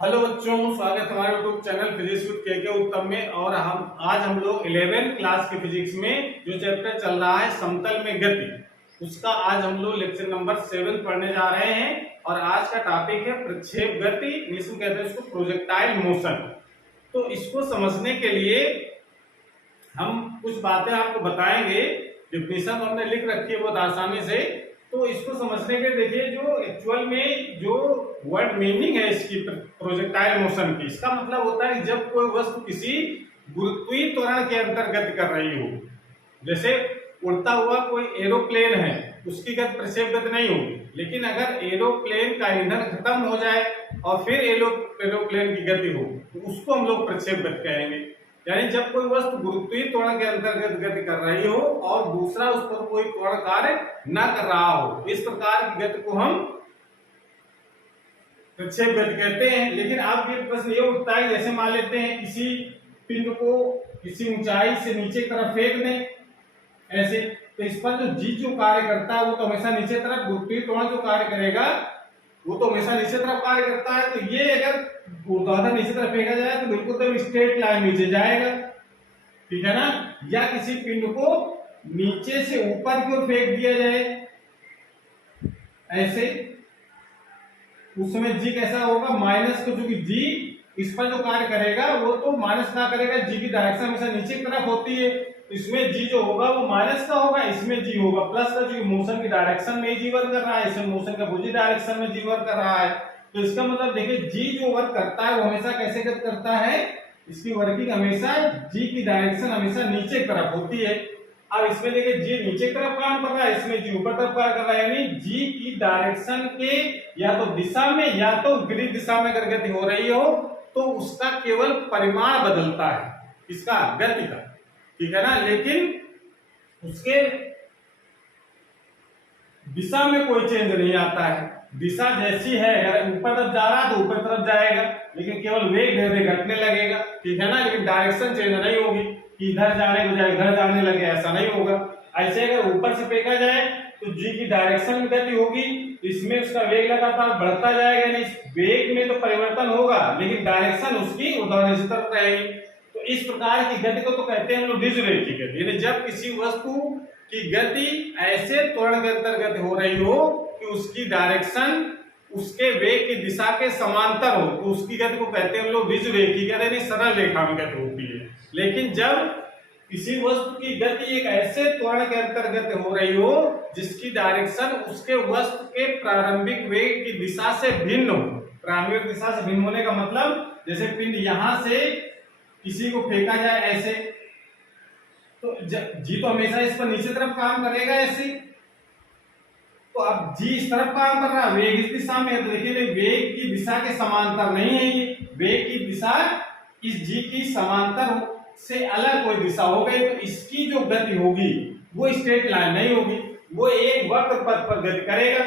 Hello बच्चों, स्वागत है हमारे यूट्यूब चैनल फिजिक्स विद के उत्तम में। और हम लोग 11th क्लास के फिजिक्स में जो चैप्टर चल रहा है समतल में गति, उसका आज हम लोग लेक्चर नंबर 7 पढ़ने जा रहे हैं। और आज का टॉपिक है प्रक्षेप गति, इंग्लिश में कहते हैं इसको प्रोजेक्टाइल मोशन। तो इसको समझने के लिए हम कुछ बातें आपको बताएंगे। डिफिनेशन हमने लिख रखी है बहुत आसानी से, तो इसको समझने के देखिए जो एक्चुअल में जो वर्ड मीनिंग है इसकी प्रोजेक्टाइल मोशन की, इसका मतलब होता है जब कोई वस्तु किसी गुरुत्वीय त्वरण के अंतर्गत कर रही हो। जैसे उड़ता हुआ कोई एरोप्लेन है, उसकी गति प्रक्षेप गति नहीं होगी। लेकिन अगर एरोप्लेन का ईंधन खत्म हो जाए और फिर एरोप्लेन की गति हो तो उसको हम लोग प्रक्षेप गति कहेंगे। यानी जब कोई वस्तु गुरुत्वीय त्वरण के अंतर्गत गति कर रही हो और दूसरा उस पर कोई त्वरण कार्य न कर रहा हो, इस प्रकार की गति को हम प्रक्षेप गति कहते हैं। लेकिन अब ये प्रश्न ये उठता है, जैसे मान लेते हैं किसी पिंड को किसी ऊंचाई से नीचे की तरफ फेंक दें ऐसे, तो इस पर जो जी जो कार्य करता है वो तो हमेशा नीचे तरफ, गुरुत्वीय त्वरण जो कार्य करेगा वो तो हमेशा नीचे तरफ कार्य करता है। तो ये अगर ऊर्ध्वाधर नीचे तरफ फेंका जाए तो बिल्कुल तो स्ट्रेट लाइन नीचे जाएगा, ठीक है ना। या किसी पिंड को नीचे से ऊपर की ओर फेंक दिया जाए ऐसे, उस समय जी कैसा होगा, माइनस को, क्योंकि जी इस पर जो कार्य करेगा वो तो माइनस का करेगा, जी की डायरेक्शन हमेशा नीचे की तरफ होती है, तो इसमें जी जो होगा वो माइनस का होगा, इसमें जी होगा प्लस का, क्योंकि मोशन की डायरेक्शन में जी वर्क कर रहा है, इसमें मोशन का अपोजिट डायरेक्शन में जी वर्क कर रहा है। तो इसका मतलब देखिए जी जो वर्क करता है वो हमेशा कैसे करता है, इसकी वर्किंग हमेशा जी की डायरेक्शन हमेशा नीचे की तरफ होती है। अब इसमें देखिए जी नीचे की तरफ काम कर रहा है, इसमें जी ऊपर तरफ कार्य कर रहा है, यानी जी की डायरेक्शन के या तो दिशा में या तो विपरीत दिशा में अगर गति हो रही हो तो उसका केवल परिमाण बदलता है, इसका गति का, ठीक है ना। लेकिन उसके दिशा में कोई चेंज नहीं आता है। दिशा जैसी है, अगर ऊपर तरफ जा रहा है तो ऊपर तरफ जाएगा, लेकिन केवल वेग धीरे धीरे घटने लगेगा, ठीक है ना। लेकिन डायरेक्शन चेंज नहीं होगी कि इधर जाने को जाए इधर जाने लगे, ऐसा नहीं होगा। ऐसे अगर ऊपर से फेंका जाए तो जी की डायरेक्शन में गति होगी, इसमें उसका वेग लगातार बढ़ता जाएगा, यानी वेग में तो परिवर्तन होगा लेकिन डायरेक्शन उसकी ऊर्ध्वाधर तरफ रहेगी। तो इस प्रकार की गति को तो कहते हैं हम लोग डिजरेखीय गति, यानी जब किसी वस्तु की गति ऐसे त्वरण के अंतर्गत हो रही हो कि उसकी डायरेक्शन उसके वेग की दिशा के समांतर हो तो उसकी गति को कहते हैं हम लोग डिजरेखीय, यानी सरल रेखा में गति होती है। लेकिन जब किसी वस्तु की गति एक ऐसे त्वरण के अंतर्गत हो रही हो जिसकी डायरेक्शन उसके वस्तु के प्रारंभिक वेग की दिशा से भिन्न हो, प्रारंभिक दिशा से भिन्न होने का मतलब जैसे पिंड यहां से किसी को फेंका जाए ऐसे, तो जी तो हमेशा इस पर नीचे तरफ काम करेगा ऐसे, तो अब जी इस तरफ काम कर रहा है, वेग इस दिशा में है, तो देखिए वेग की दिशा के समांतर नहीं है ये, वेग की दिशा इस जी की समांतर से अलग कोई दिशा हो गई, तो इसकी जो गति होगी वो स्ट्रेट लाइन नहीं होगी, वो एक वक्र पथ पर गति करेगा,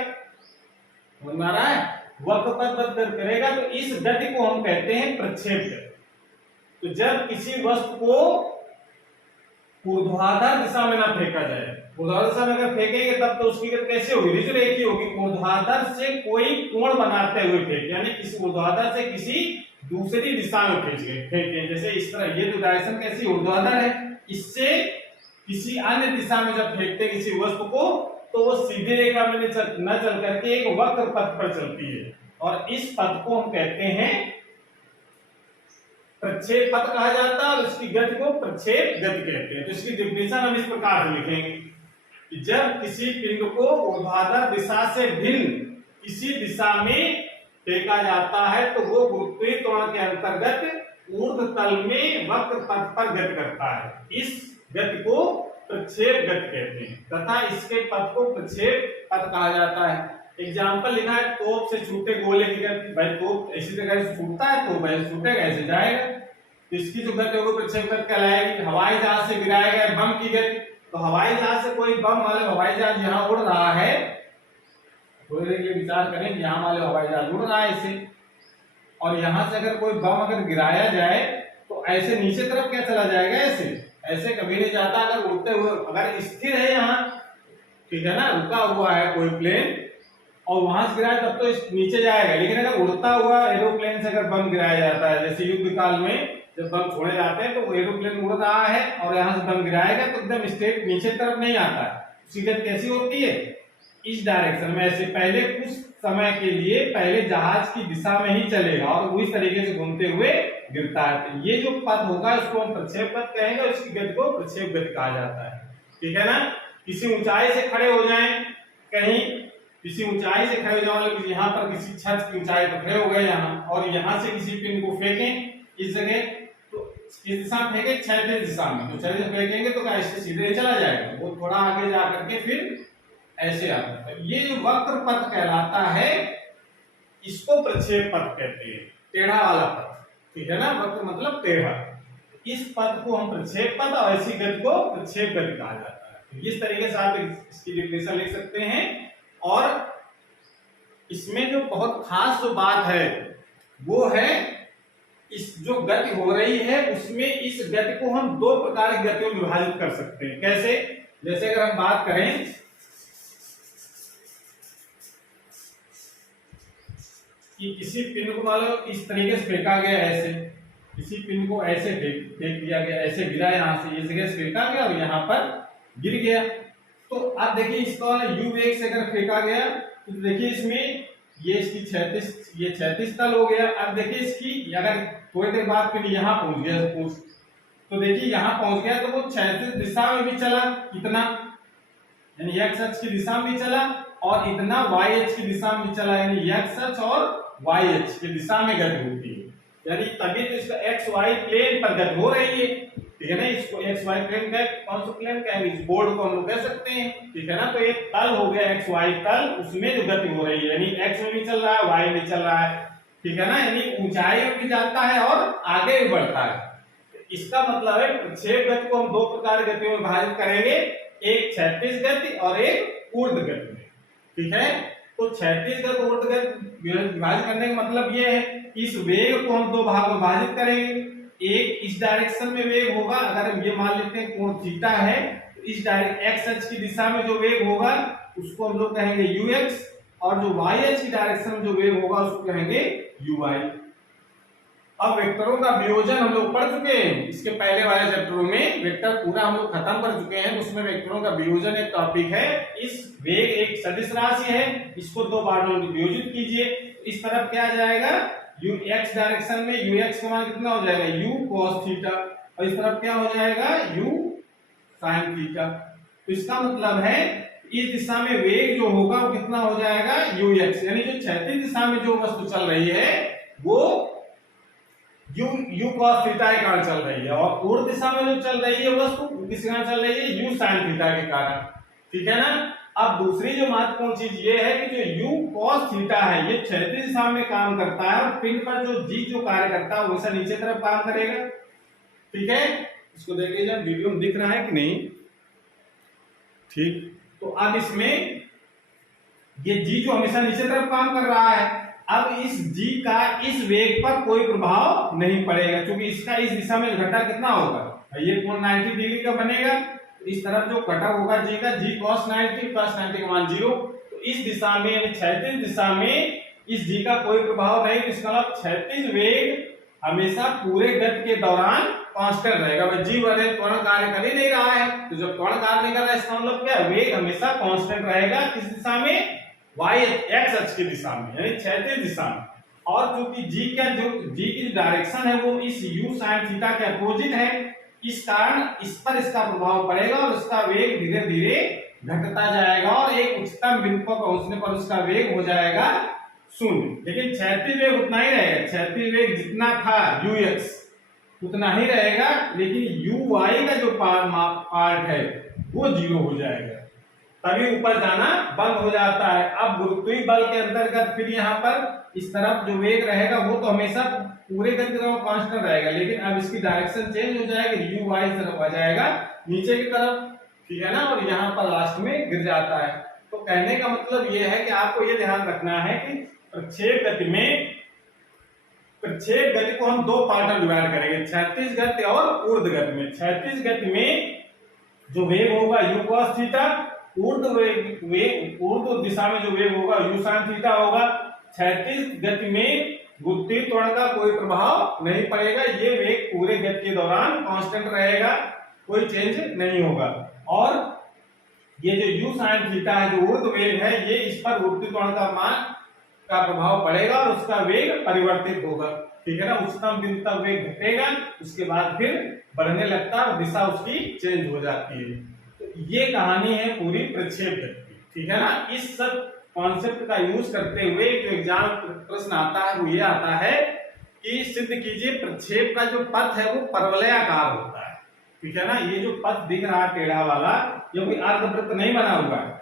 समझ में आ रहा है, वक्र पथ पर गति करेगा। तो इस गति को हम कहते हैं प्रक्षेप गति। तो जब किसी वस्तु को ऊर्ध्वाधर दिशा में ना फेंका जाए, ऊर्ध्वाधर दिशा में अगर फेंकेंगे तब तो उसकी गति कैसे होगी, डिजरेखीय होगी। ऊर्ध्वाधर से कोई कोण बनाते हुए फेंके, यानी किसी ऊर्ध्वाधर से किसी दूसरी दिशा में फेंके, जैसे इस तरह, ये तो डायरेक्शन कैसी ऊर्ध्वाधर है, इससे किसी अन्य दिशा में जब फेंकते किसी वस्तु को तो वो सीधे रेखा में न चल करके एक वक्र पथ पर चलती है, और इस पथ को हम कहते हैं प्रक्षेप पथ कहा जाता है, और इसकी गति को प्रक्षेप गति कहते हैं। तो इसकी डिफिनेशन हम इस प्रकार से लिखेंगे कि जब किसी पिंड को ऊर्ध्वाधर दिशा से भिन्न किसी दिशा में फेंका जाता है तो वो गुरुत्वीय त्वरण के अंतर्गत ऊर्ध्व तल में वक्र पथ पर गति करता है, इस गति को प्रक्षेप गति कहते हैं तथा इसके पथ को प्रक्षेप पथ कहा जाता है। एग्जाम्पल लिखा है, तोप से छूटे गोले की गति, भाई तोप इसी तरह से छूटता है तो भाई छूटेगा ऐसे जाएगा, तो इसकी जो गति होगी प्रक्षेप गति कहलाएगी। हवाई जहाज से गिराया गया बम की गति, तो हवाई जहाज से कोई बम वाले हवाई जहाज यहाँ उड़ रहा है, थोड़ी देर ये विचार करें कि यहाँ वाले हवाई जहाज उड़ रहा है इसे, और यहाँ से अगर कोई बम अगर गिराया जाए तो ऐसे नीचे तरफ क्या चला जाएगा, ऐसे कभी नहीं जाता। अगर उड़ते हुए अगर स्थिर है यहाँ, ठीक है ना, रुका हुआ है कोई प्लेन और वहां से गिराए तब तो नीचे जाएगा, लेकिन अगर उड़ता हुआ एरोप्लेन से अगर बम गिराया जाता है, जैसे युद्ध काल में जब बम छोड़े जाते हैं तो वो एरोप्लेन उड़ रहा है और यहाँ से बम गिराएगा तो एकदम स्ट्रेट नीचे तरफ नहीं आता है, उसकी गति कैसी होती है, इस डायरेक्शन में ऐसे पहले कुछ समय के लिए पहले जहाज की दिशा में ही चलेगा और उसी तरीके से घूमते हुए गिरता है। तो ये जो पथ होगा इसको हम प्रक्षेप पथ कहेंगे और इसकी गति को प्रक्षेप गति कहा जाता है। ठीक है ना। किसी ऊंचाई से खड़े हो जाएं, कहीं किसी ऊंचाई से खड़े हो जाए, मतलब यहाँ पर किसी छत की ऊंचाई पर खड़े हो गए यहाँ, और यहाँ से किसी पिन को फेंकें इस जगह, तो इस दिशा में फेंके क्षैतिज दिशा में, तो क्षैतिज फेंकेंगे तो ऐसे सीधे चला जाएगा, वो थोड़ा आगे जा करके फिर ऐसे आता है। ये जो वक्र पथ कहलाता है इसको प्रक्षेप पथ कहते हैं, टेढ़ा वाला पथ। ठीक है ना, वक्र मतलब टेढ़ा। इस पथ को हम प्रक्षेप पथ और ऐसी गति को प्रक्षेप गति कहा जाता है। तो इस तरीके से आप इसकी डिफिनेशन लिख सकते हैं। और इसमें जो बहुत खास जो बात है वो है इस जो गति हो रही है उसमें इस गति को हम दो प्रकार की गतियों में विभाजित कर सकते हैं। कैसे? जैसे अगर हम बात करें कि किसी पिन को मान लो इस तरीके से फेंका गया, ऐसे किसी पिन को ऐसे फेंक दिया गया, ऐसे गिरा यहाँ से, ये जगह से फेंका गया और यहाँ पर गिर गया। तो अब देखिए इसका u वेग से अगर फेंका गया तो देखिए इसमें ये इसकी क्षैतिज तल हो गया। अब देखिए इसकी अगर थोड़ी देर बाद फिर यहाँ पहुंच गया तो देखिए यहाँ पहुंच गया तो वो क्षैतिज दिशा में भी चला इतना, यानी x अक्ष की दिशा में भी चला और इतना y अक्ष की दिशा में भी चला, यानी x अक्ष और y अक्ष की दिशा में गति होती है, यानी तभी तो इसका x y प्लेन पर गति हो रही है। ठीक है ना, इसको x y प्लेन का कौन सा प्लेन का है, इस बोर्ड को हम लोग कह सकते हैं। ठीक है ना, तो एक तल हो गया x y तल, उसमें जो गति हो रही है यानी x में भी चल रहा है y में चल रहा है। ठीक है ना, यानी ऊंचाई में भी जाता है और आगे भी बढ़ता है। इसका मतलब है प्रक्षेप गति को हम दो प्रकार की गतियों में विभाजित करेंगे, एक क्षैतिज गति और एक ऊर्ध्व गति में। ठीक है, तो क्षैतिज गति ऊर्ध्व गति विभाजित करने का मतलब ये है कि इस वेग को हम दो भाग में विभाजित करेंगे। एक इस डायरेक्शन में वेग होगा, अगर हम ये मान लेते हैं कोण थीटा है तो इस डायरेक्ट एक्स अक्ष की दिशा में जो वेग होगा उसको हम लोग कहेंगे ux, और जो y अक्ष की डायरेक्शन में जो वेग होगा उसको कहेंगे uy। अब वेक्टरों का वियोजन हम लोग पढ़ चुके हैं, इसके पहले वाले चैप्टरों में वेक्टर पूरा हम लोग खत्म कर चुके हैं, उसमें वेक्टरों का वियोजन एक टॉपिक है। इस वेग एक सदिश राशि है, इसको दो बारों में वियोजित कीजिए। इस तरफ क्या आ जाएगा, x डायरेक्शन में ux का मान कितना हो जाएगा, u cos थीटा, और इस तरफ क्या हो जाएगा, u sin थीटा। तो इसका मतलब है इस दिशा में वेग जो होगा वो कितना हो जाएगा, ux, यानी जो क्षैतिज दिशा में जो वस्तु चल रही है वो u cos थीटा के कारण चल रही है, और ऊर्ध्व दिशा में जो चल रही है वस्तु किस कारण चल रही है, u sin थीटा के कारण। ठीक है ना। अब दूसरी जो महत्वपूर्ण चीज ये है कि जो u cos थीटा है ये क्षैतिज दिशा में काम करता है और पिन पर जो g जो कार्य करता है वैसा नीचे तरफ काम करेगा। ठीक है, इसको देखिए जब वीडियो में दिख रहा है कि नहीं। ठीक, तो अब इसमें ये g जो हमेशा नीचे तरफ काम कर रहा है, अब इस g का इस वेग पर कोई प्रभाव नहीं पड़ेगा क्योंकि इसका इस दिशा में घटा कितना होगा, ये कोण 90 डिग्री का बनेगा। इस तरफ जो घटक होगा g का, g cos 90 cos 90 का मान 0, तो इस दिशा में यानी क्षैतिज दिशा में इस g का कोई प्रभाव नहीं। इसका मतलब क्षैतिज वेग हमेशा पूरे गति के दौरान कांस्टेंट रहेगा। g बने त्वरण कार्य कर ही नहीं रहा है, तो जब त्वरण कार्य नहीं कर रहा है इसका मतलब क्या, वेग हमेशा कांस्टेंट रहेगा। किस दिशा में, y x अक्ष की दिशा में यानी क्षैतिज दिशा में। और चूंकि g की डायरेक्शन है वो इस u sin थीटा के अपोजिट है, इस कारण इस पर इसका प्रभाव पड़ेगा और इसका वेग धीरे धीरे घटता जाएगा और एक उच्चतम बिंदु पर पहुंचने पर उसका वेग हो जाएगा 0। लेकिन क्षैतिज वेग उतना ही रहेगा, क्षैतिज वेग जितना था ux उतना ही रहेगा, लेकिन uy का जो पार्ट है वो 0 हो जाएगा, तभी ऊपर जाना बंद हो जाता है। अब गुरुत्वीय बल के अंतर्गत फिर यहाँ पर इस तरफ जो वेग रहेगा वो तो हमेशा पूरे गति का कांस्टेंट रहेगा, लेकिन अब इसकी डायरेक्शन चेंज हो जाएगी, uy इस तरफ आ जाएगा नीचे की तरफ। ठीक है ना, और यहाँ पर लास्ट में गिर जाता है। तो कहने का मतलब ये है कि आपको ये ध्यान रखना है कि प्रक्षेप गति को हम दो पार्ट में डिवाइड करेंगे, क्षैतिज गति और ऊर्ध्व गति में। क्षैतिज गति में जो वेग होगा u cos थीटा ऊर्ध्व दिशा में जो वेग होगा u sin थीटा होगा। क्षैतिज गति में गुरुत्वीय त्वरण का कोई प्रभाव नहीं पड़ेगा, ये वेग पूरे गति के दौरान कांस्टेंट रहेगा, कोई चेंज नहीं होगा। और ये जो u sin थीटा है, जो ऊर्ध्व वेग है, ये इस पर गुरुत्वीय त्वरण का मान का प्रभाव पड़ेगा और उसका वेग परिवर्तित होगा, ठीक है ना। उच्चतम बिंदु तक वेग घटेगा, उसके बाद फिर बढ़ने लगता है और दिशा उसकी चेंज हो जाती है। तो ये कहानी है पूरी प्रक्षेप की, ठीक है ना। इस सब कॉन्सेप्ट का यूज करते हुए जो एग्जाम प्रश्न आता है वो ये आता है कि सिद्ध कीजिए प्रक्षेप का जो पथ है वो परवलयाकार होता है, ठीक है ना। ये जो पथ दिख रहा है टेढ़ा वाला, ये कोई अर्धवृत्त नहीं बना हुआ है,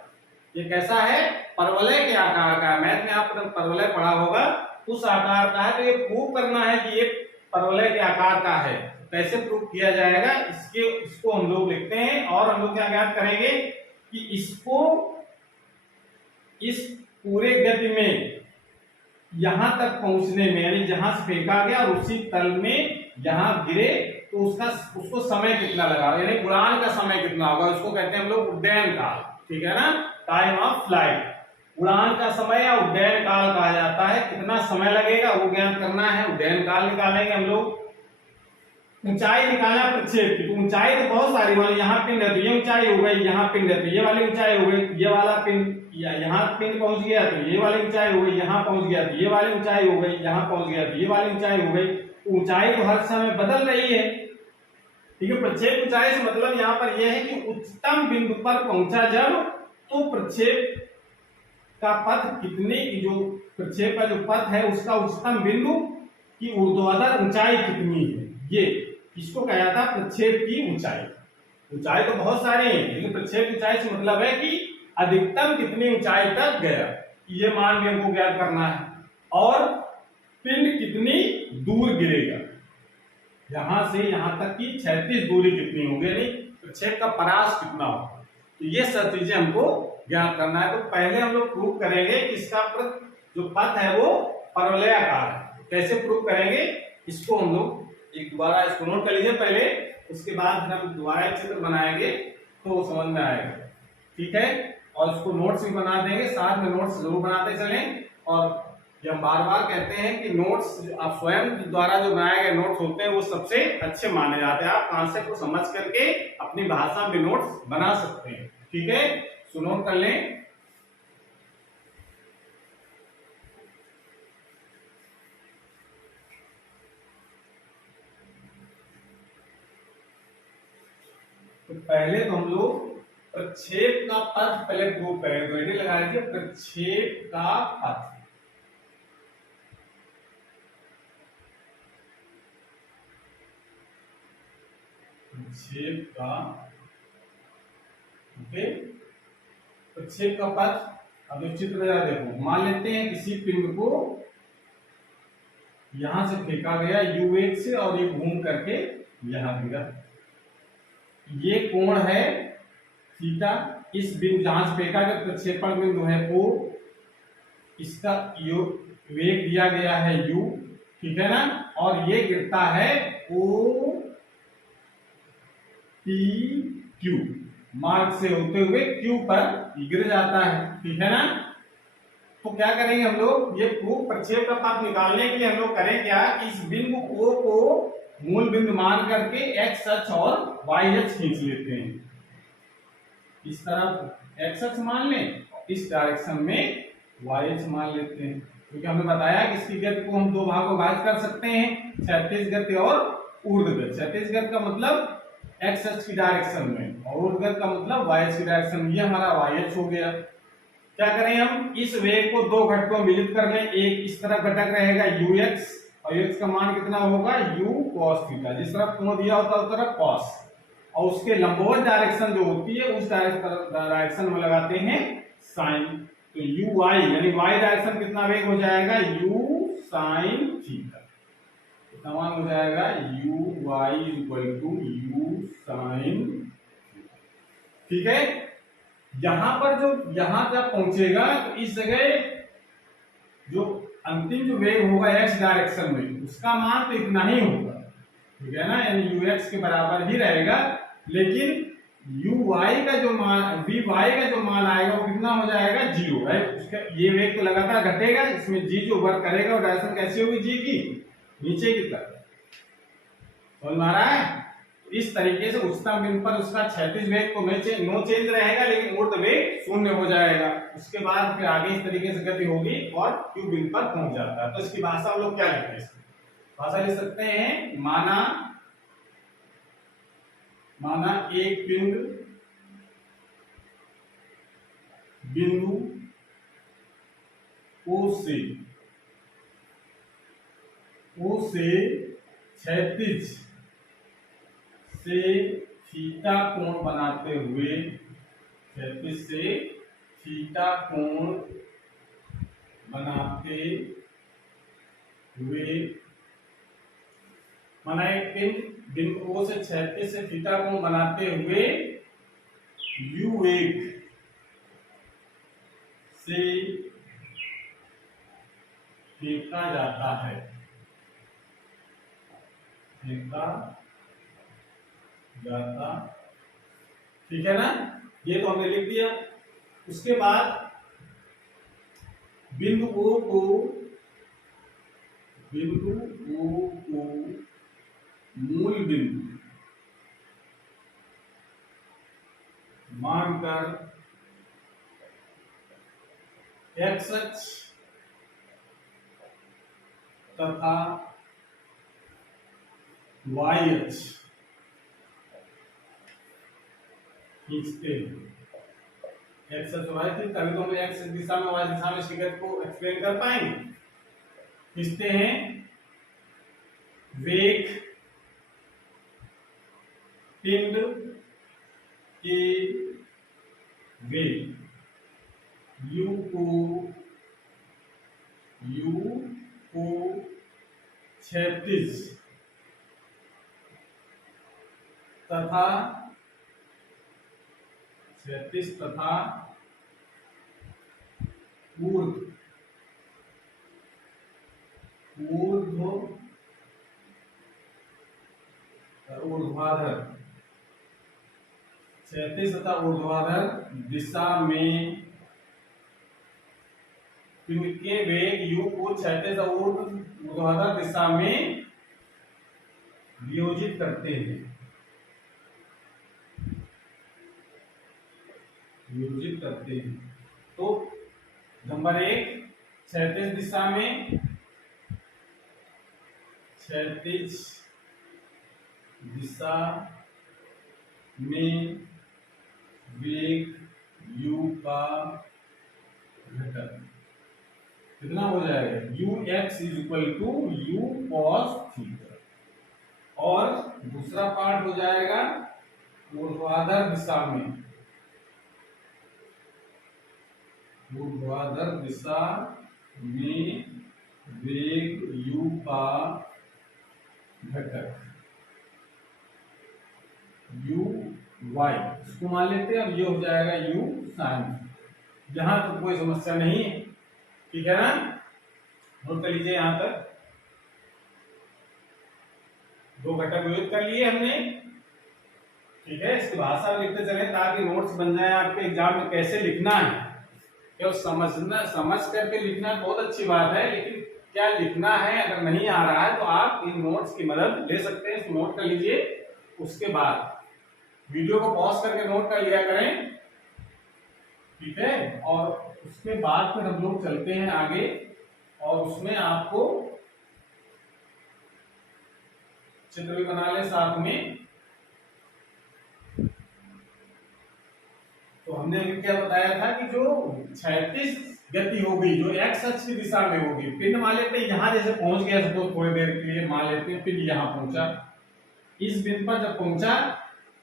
ये कैसा है, परवलय के आकार का है। मैथ में आपने परवलय पढ़ा होगा, उस आकार का है। तो ये प्रूव करना है कि ये परवलय के आकार का है। कैसे प्रूव किया जाएगा, इसको हम लोग लिखते हैं और हम लोग क्या ज्ञात करेंगे कि इसको इस पूरे गति में यहां तक पहुंचने में, यानी जहां से फेंका गया और उसी तल में जहां गिरे तो उसको समय कितना लगा, यानी उड़ान का समय कितना होगा, उसको कहते हैं हम लोग उड्डयन काल, ठीक है ना, टाइम ऑफ फ्लाइट। उड़ान का समय या उड्डयन काल कहा जाता है। कितना समय लगेगा वो ज्ञात करना है, उड्डयन काल निकालेंगे हम लोग। ऊंचाई निकालना प्रक्षेप की, तो ऊंचाई तो बहुत सारी वाली, यहाँ पिंड है तो ये ऊंचाई हो गई, यहाँ पिंड है तो ये वाली ऊंचाई हो गई, ये वाला पिंड यहाँ पिंड पहुंच गया तो ये वाली ऊंचाई हो गई, यहाँ पहुंच गया तो ये वाली ऊंचाई हो गई, यहाँ पहुंच गया तो ये वाली ऊंचाई हो गई। ऊंचाई तो हर समय बदल रही है, ठीक है। प्रक्षेप ऊंचाई से मतलब यहाँ पर यह है कि उच्चतम बिंदु पर पहुंचा जब, तो प्रक्षेप का पथ कितनी, जो प्रक्षेप का जो पथ है उसका उच्चतम बिंदु की ऊर्ध्वाधर ऊंचाई कितनी है, ये इसको कहा जाता है प्रक्षेप की ऊंचाई। ऊंचाई तो बहुत सारी है, लेकिन प्रक्षेप ऊंचाई से मतलब है कि अधिकतम कितनी ऊंचाई तक गया, ये मान भी हमको ज्ञात करना है। और पिंड कितनी दूर गिरेगा, यहां से यहां तक की क्षैतिज दूरी कितनी होगी, यानी प्रक्षेप का परास कितना होगा, तो ये सब चीजें हमको ज्ञात करना है। तो पहले हम लोग प्रूव करेंगे कि इसका जो पथ है वो परवलयाकार है। कैसे प्रूव करेंगे, इसको हम लोग एक दोबारा इसको नोट कर लीजिए पहले, उसके बाद हम दोबारा चित्र बनाएंगे तो समझ में आएगा, ठीक है। और इसको नोट्स भी बना देंगे, साथ में नोट्स जरूर बनाते चलें। और ये हम बार बार कहते हैं कि नोट्स आप स्वयं द्वारा जो बनाए गए नोट्स होते हैं वो सबसे अच्छे माने जाते हैं। आप कॉन्सेप्ट को समझ करके अपनी भाषा में नोट्स बना सकते हैं, ठीक है। सो नोट कर लें। तो पहले तो हम लोग प्रक्षेप का पथ पहले प्रूव करें, तो हेडिंग लगा लीजिए प्रक्षेप का पथ। प्रक्षेप का, ओके, प्रक्षेप का पथ। अब चित्र जरा देखो, मान लेते हैं किसी पिंड को यहां से फेंका गया u वेग से और ये घूम करके यहां गिरा, ये कोण है थीटा। इस बिंदु जहां से फेंका गया प्रक्षेपण बिंदु है O, इसका वेग दिया गया है u, ठीक है ना। और ये गिरता है O P Q मार्ग से होते हुए Q पर गिर जाता है, ठीक है ना। तो क्या करेंगे हम लोग, ये प्रूफ प्रक्षेप का पथ निकालने के लिए हम लोग करें क्या, इस बिंदु O को मूल बिंदु मान करके x अक्ष और y अक्ष खींच लेते हैं। इस तरफ x अक्ष मान लें, इस डायरेक्शन में y अक्ष मान लेते हैं, क्योंकि हमने बताया कि इसकी गति को हम दो भागों में विभाजित कर सकते हैं, क्षैतिज गति और ऊर्ध्व गति। क्षैतिज गति का मतलब x अक्ष की डायरेक्शन में और ऊर्ध्व गति का मतलब y अक्ष की डायरेक्शन में। ये हमारा y अक्ष हो गया। क्या करें हम, इस वेग को दो घटकों में विभाजित कर लें। एक इस तरफ घटक रहेगा ux और x का मान कितना होगा u cos थीटा, जिस तरफ कोण दिया होता है उस तरफ cos, और उसके लंबवत डायरेक्शन जो होती है उस डायरेक्शन में लगाते हैं sin। तो uy यानी y डायरेक्शन कितना वेग हो जाएगा, u sin थीटा, समान हो जाएगा uy u sin, ठीक है। यहां पर जो यहां जब पहुंचेगा तो इस जगह जो अंतिम जो वेग होगा x डायरेक्शन में उसका मान तो इतना ही होगा, ठीक है ना, यानी ux के बराबर ही रहेगा। लेकिन यू वाई का जो मान वी वाई का जो मान आएगा वो कितना हो जाएगा, जीरो, राइट। उसका ये वेग तो लगातार घटेगा, इसमें जी जो वर्क करेगा वो डायरेक्शन कैसी होगी, जी की नीचे की तरफ। समझ में आ रहा है? इस तरीके से उच्चतम बिंदु पर उसका क्षैतिज वेग तो नो चेंज रहेगा, लेकिन ऊर्ध्व वेग शून्य हो जाएगा। उसके बाद फिर आगे इस तरीके से गति होगी और क्यू बिंदु पर पहुंच जाता है। तो इसकी भाषा हम लोग क्या लिखते हैं, भाषा लिख सकते हैं, माना एक पिंड बिंदु ओ से क्षैतिज से थीटा कोण बनाते हुए, क्षैतिज से थीटा कोण बनाते हुए, माना एक पिंड बिंदु ओ से क्षैतिज से थीटा कोण बनाते हुए यू वेग से फेंका जाता है, फेंका जाता, ठीक है ना। ये तो हमने लिख दिया। उसके बाद बिंदु ओ को मूल बिंदु मानकर एक्स अक्ष तथा वाई अक्ष खींचते हैं। एक्स अक्ष वाई थी, तभी तो हम एक्स दिशा में वाई दिशा में इसकी गति को एक्सप्लेन कर पाएंगे। खींचते हैं वेग पिंड के वेग यू को क्षैतिज तथा ऊर्ध्वाधर, क्षैतिज तथा ऊर्ध्वाधर दिशा में पिंड के वेग यू को क्षैतिज और ऊर्ध्वाधर दिशा में वियोजित करते हैं, वियोजित करते हैं। तो नंबर एक, क्षैतिज दिशा में, क्षैतिज दिशा में वेग u का घटक कितना हो जाएगा, ux is equal to u cos theta. और दूसरा पार्ट हो जाएगा ऊर्ध्वाधर दिशा में, ऊर्ध्वाधर दिशा में वेग u का घटक u y, इसको मान लेते हैं। अब ये हो जाएगा u sin। यहां तो कोई समस्या नहीं है, ठीक है ना। नोट कर लीजिए, यहां तक दो घटक वियोजित कर लिए हमने, ठीक है। इसकी भाषा लिखते चले ताकि नोट्स बन जाए आपके एग्जाम में कैसे लिखना है। केवल समझ करके लिखना बहुत अच्छी बात है, लेकिन क्या लिखना है अगर नहीं आ रहा है तो आप इन नोट्स की मदद ले सकते हैं। इसको नोट कर लीजिए, उसके बाद वीडियो को पॉज करके नोट कर लिया करें, ठीक है। और उसके बाद फिर हम लोग चलते हैं आगे, और उसमें आपको चित्र भी बना ले साथ में। तो हमने अभी क्या बताया था कि जो क्षैतिज गति होगी जो एक्स अक्ष की दिशा में होगी, पिंड मान लेते हैं यहां जैसे पहुंच गया, सपोज थोड़ी देर के लिए मान लेते हैं पिंड यहां पहुंचा। इस बिंदु पर जब पहुंचा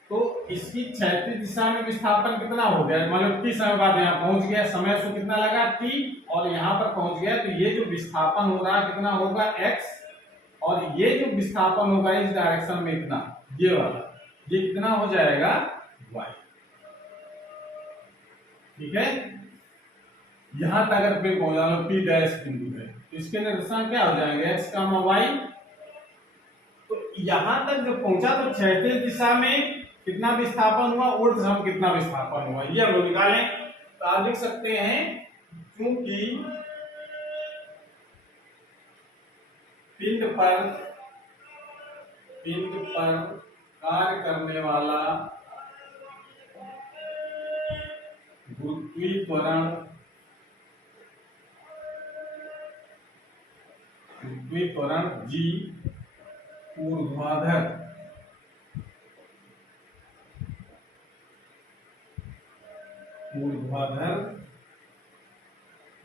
तो इसकी क्षैतिज दिशा में विस्थापन कितना हो गया, मतलब टी समय बाद यहाँ पहुंच गया, समय से कितना लगा टी, और यहाँ पर पहुंच गया। तो ये जो विस्थापन हो रहा कितना होगा एक्स, और ये जो विस्थापन होगा इस डायरेक्शन में इतना, ये वाला, ये कितना हो जाएगा वाई, ठीक है। यहां तक अगर पे पहुंचा लो पी डैश बिंदु है तो इसके निर्देशांक क्या हो जाएंगे एक्स कामा वाई। तो यहां तक जब पहुंचा तो क्षैतिज दिशा में कितना विस्थापन हुआ, ऊर्ध्व सम कितना विस्थापन हुआ, ये हम लोग निकालें। तो आप लिख सकते हैं क्योंकि पिंड पर कार्य करने वाला गुरुत्वीकरण G ऊर्ध्वाधर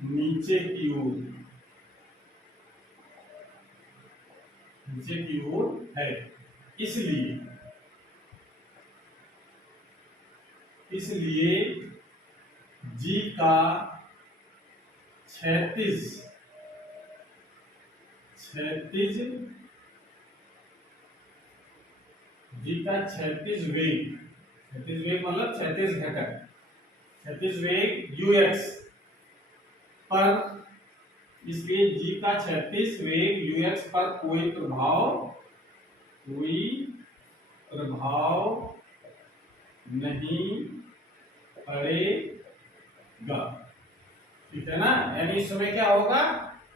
नीचे की ओर है, इसलिए G का क्षैतिज वेग मतलब क्षैतिज घटक, क्षैतिज वेग ux पर, इसलिए G का क्षैतिज वेग ux पर कोई प्रभाव नहीं पड़ेगा, ठीक है ना। यानी इस समय क्या होगा,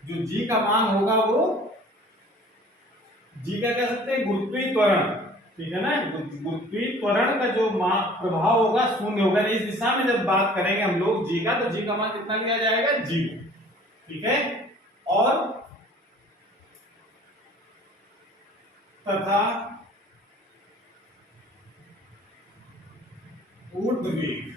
जो G का मान होगा वो G का कह सकते हैं गुरुत्वीय त्वरण, ठीक है ना। गुरुत्वीय त्वरण का जो प्रभाव होगा शून्य होगा। इस दिशा में जब बात करेंगे हम लोग G का, तो G का मान कितना लिया जाएगा, 0, ठीक है। और तथा ऊर्ध्व वेग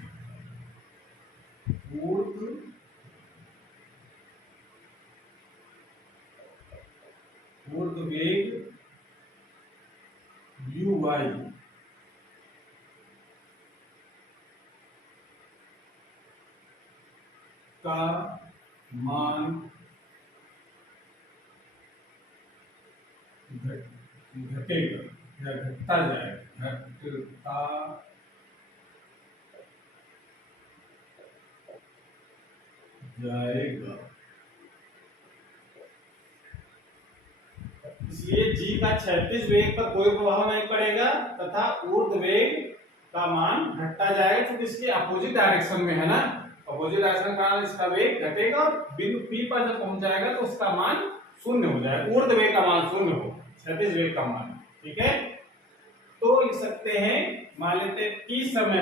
uy का मान घटेगा या घटता जाएगा, इसलिए G का क्षैतिज वेग पर कोई प्रभाव नहीं पड़ेगा तथा ऊर्ध्व वेग का मान घटता जाएगा, क्योंकि इसके अपोजिट डायरेक्शन में है ना। अपोजिट डायरेक्शन का इसका वेग घटेगा और बिंदु P पर जब पहुंच जाएगा तो उसका मान शून्य हो जाएगा, ऊर्ध्व वेग का मान शून्य हो, क्षैतिज वेग का मान, ठीक है। तो लिख सकते हैं, मान लेते हैं T समय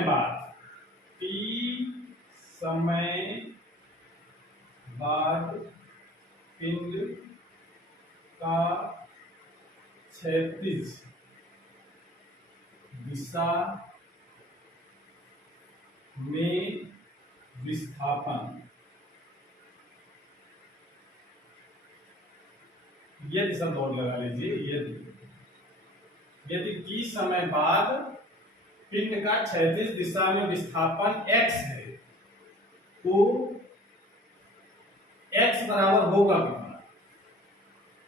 बाद पिंड का क्षैतिज दिशा में विस्थापन, यदि सब दौड़ लगा लीजिए, यदि T समय बाद पिंड का क्षैतिज दिशा में विस्थापन x है, तो x बराबर होगा कितना।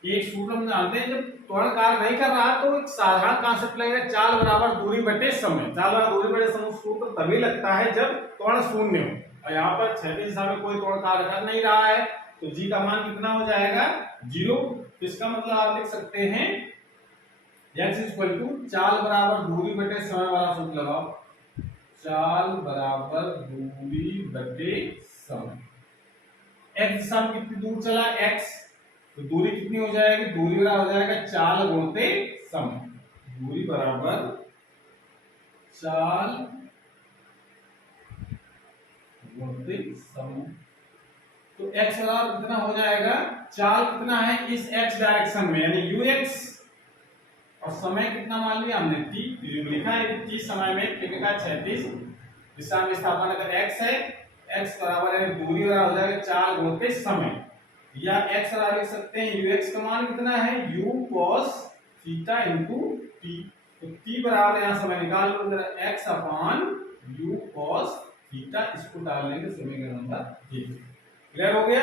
एक सूत्र हम जानते हैं, जब त्वरण कार्य नहीं कर रहा तो एक साधारण कॉन्सेप्ट लगेगा, चाल बराबर दूरी बटे समय। चाल बराबर दूरी बटे समय सूत्र तभी लगता है जब त्वरण शून्य हो, और यहाँ पर क्षैतिज दिशा में कोई त्वरण कार्य कर नहीं रहा है, तो G का मान कितना हो जाएगा, 0। तो इसका मतलब आप लिख सकते हैं x इक्वल टू चाल बराबर दूरी बटे समय वाला सूत्र लगाओ, चाल बराबर दूरी बटे समय। x दिशा में कितनी दूर चला, x, तो दूरी कितनी हो जाएगी, दूरी बराबर हो जाएगा चाल गुणते समय, दूरी बराबर चाल गुणते समय। तो x बराबर कितना हो जाएगा, चाल कितना है इस x डायरेक्शन में यानी ux, और समय कितना मान लिया हमने t, लिखा है t समय में पिंड का क्षैतिज दिशा में विस्थापन अगर x है, x बराबर यानी दूरी बराबर हो जाएगा चाल गुणते समय, या x बराबर लिख सकते हैं ux का मान कितना है, u cos theta into t। तो t बराबर यहां समय निकाल लो जरा, x upon u cos theta, इसको डाल लेंगे समीकरण नंबर 1। क्लियर हो गया।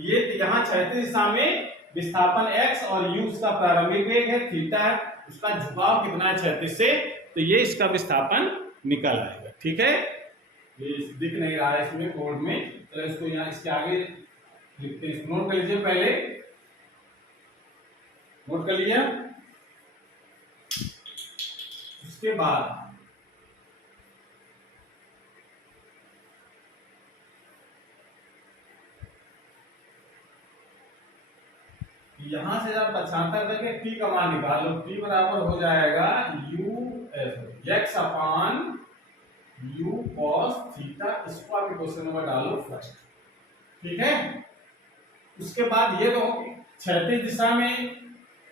ये यहाँ क्षैतिज दिशा में विस्थापन x और u उसका प्रारंभिक वेग है, थीटा है, उसका झुकाव कितना है क्षैतिज से, तो ये इसका विस्थापन निकल आएगा, ठीक है। ये दिख नहीं रहा है इसमें बोर्ड में, तो इसको यहाँ इसके आगे लिखते हैं, नोट कर लीजिए, पहले नोट कर लिया। उसके बाद यहां से जब 75 तक है टी का मान निकालो, टी बराबर हो जाएगा x upon you cos theta. इसको आप क्वेश्चन नंबर डालो फर्स्ट, ठीक है। उसके बाद ये तो क्षैतिज दिशा में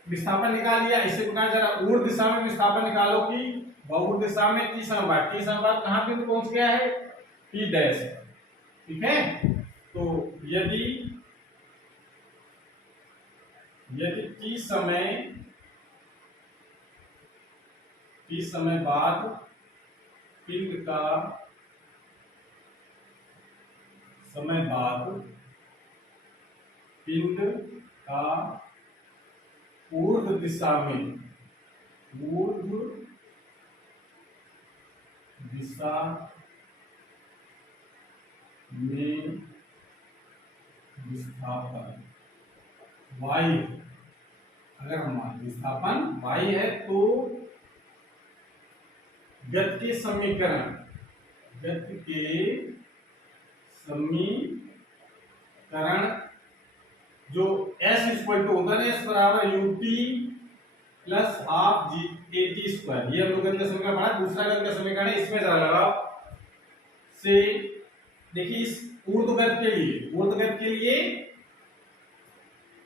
विस्थापन निकाल लिया। इसी प्रकार जरा ऊर्ध्व दिशा में विस्थापन निकालो कि बहु दिशा में टी समबाद कहां पे पहुंच गया है, टी डैश, ठीक है। तो यदि टी समय बाद पिंड का ऊर्ध्व दिशा में विस्थापन y, अगर हम विस्थापन y है तो गति के समीकरण जो s इक्वल टू होता है, s बराबर ut plus half g a t square, ये हम लोग गति का समीकरण पढ़ा। दूसरा गति का समीकरण है, इसमें जरा लगाओ से देखिए इस ऊर्ध्वगत के लिए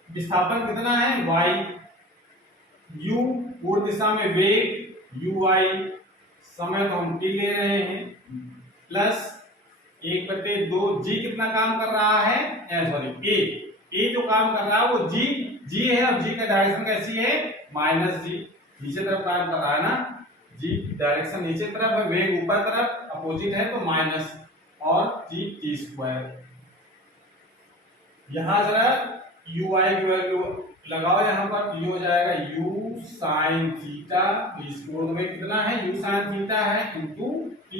विस्थापन कितना है y, u ऊर्ध्व दिशा में वेग uy, समय तो हम t ले रहे हैं, प्लस 1/2 g कितना काम कर रहा है, सॉरी a जो काम कर रहा है वो g है, और g का डायरेक्शन कैसी है -g, नीचे तरफ काम कर रहा है ना, g की डायरेक्शन नीचे तरफ है, वेग ऊपर तरफ अपोजिट है तो माइनस, और g t स्क्वायर। यहां जरा uy की वैल्यू लगाओ, यहां पर ये हो जाएगा u sin थीटा, इस कोण में कितना है u sin थीटा है into t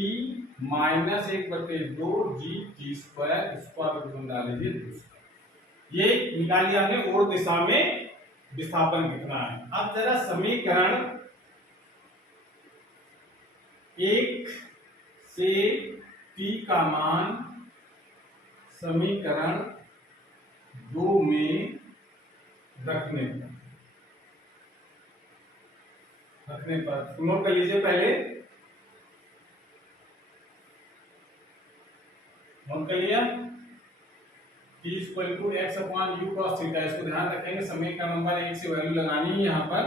minus 1/2 g t square, इसको आप इसमें डाल लीजिए। ये निकाल लिया हमने ऊर्ध्व दिशा में विस्थापन कितना है। अब जरा समीकरण 1 से t का मान समीकरण 2 में रखने पर नोट कर लीजिए, पहले नोट कर लिया t equal to x upon u cos theta. इसको ध्यान रखेंगे, समीकरण नंबर 1 से वैल्यू लगानी है यहां पर।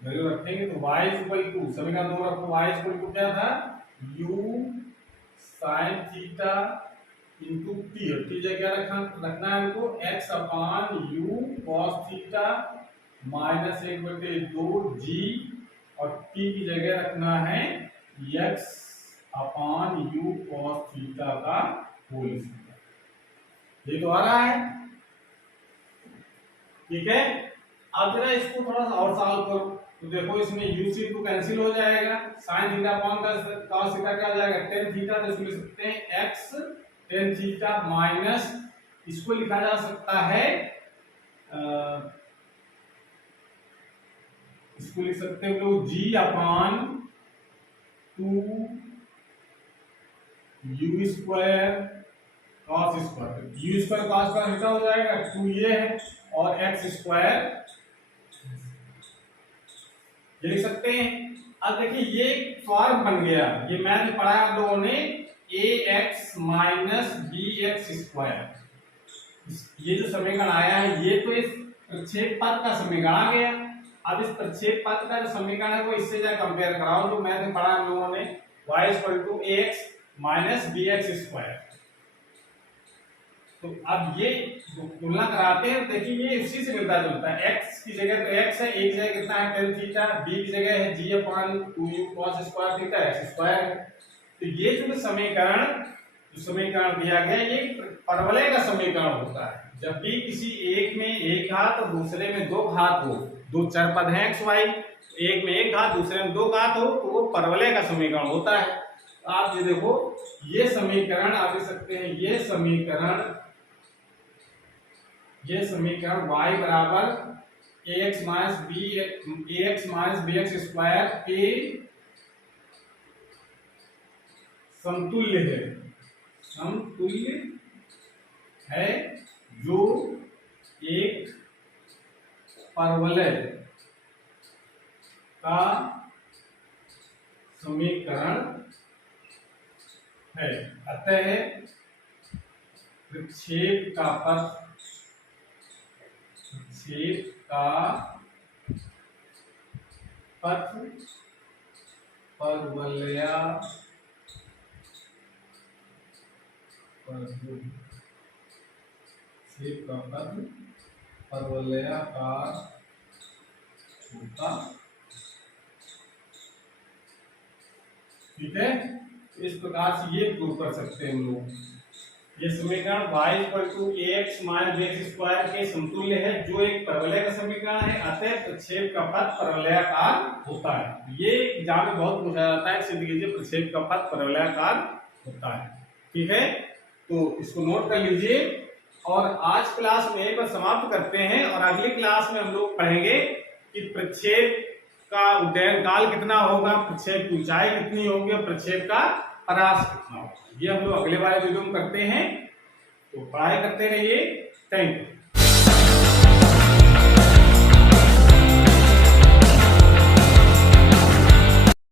वैल्यू रखेंगे तो y इक्वल टू समीकरण 2 रखो, y इक्वल टू क्या था u sin theta into t, t जगह क्या रखना है हमको x upon u cos theta minus 1/2 g, और t की जगह रखना है x upon u cos theta का होल स्क्वायर। ये तो आ रहा है, ठीक है। अब जरा इसको थोड़ा सा और सॉल्व करो तो देखो इसमें u से टू कैंसिल हो जाएगा, sin theta upon cos theta क्या हो जाएगा tan थीटा, तो इसमें लिख सकते हैं x tan थीटा माइनस, इसको लिखा जा सकता है इसको लिख सकते हैं लोग g upon 2 u square cos square, u square cos square क्या हो जाएगा 2 ये है, और x स्क्वायर ये लिख सकते हैं। अब देखिए ये फॉर्म बन गया, ये मैंने पढ़ा आप लोगों ने ax माइनस bx स्क्वायर, ये जो समीकरण आया है ये तो इस प्रक्षेप पथ का समीकरण आ गया। अब इस प्रक्षेप पथ का जो समीकरण है वो इससे जरा कंपेयर कराओ जो मैंने पढ़ा हम लोगों ने, y equal to ax minus bx square. तो अब ये तुलना कराते हैं, देखिए ये इसी से मिलता जुलता है, x की जगह तो x है, एक जगह कितना है tan थीटा, b की जगह है g upon 2u cos square theta x square है। तो ये जो समीकरण दिया गया ये परवलय का समीकरण होता है। जब भी किसी एक में एक घात और दूसरे में दो घात हो, दो चर पद हैं x y, एक में एक घात दूसरे में दो घात हो तो वो परवलय का समीकरण होता है। आप ये देखो ये समीकरण आप लिख सकते हैं, ये समीकरण y बराबर ax माइनस bx स्क्वायर के समतुल्य है, समतुल्य है जो एक परवलय का समीकरण है। अतः प्रक्षेप का पथ परवलयाकार होता। ठीक है, इस प्रकार से ये प्रूव कर सकते हैं हम लोग। ये समीकरण y = ax - bx² के समतुल्य है जो एक परवलय का समीकरण है। अतः प्रक्षेप का पथ परवलयाकार होता है। ये एग्जाम में बहुत पूछा जाता है, सिद्ध कीजिए प्रक्षेप का पथ परवलयाकार होता है। ठीक है, तो इसको नोट कर लीजिए। और आज क्लास में एक बार समाप्त करते हैं और अगली क्लास में हम लोग पढ़ेंगे कि प्रक्षेप का उड्डयन काल कितना होगा, प्रक्षेप की ऊंचाई कितनी होगी और प्रक्षेप का परास कितना होगा। ये हम लोग अगले वाले वीडियो में करते हैं। तो पढ़ाई करते रहिए। Thank you.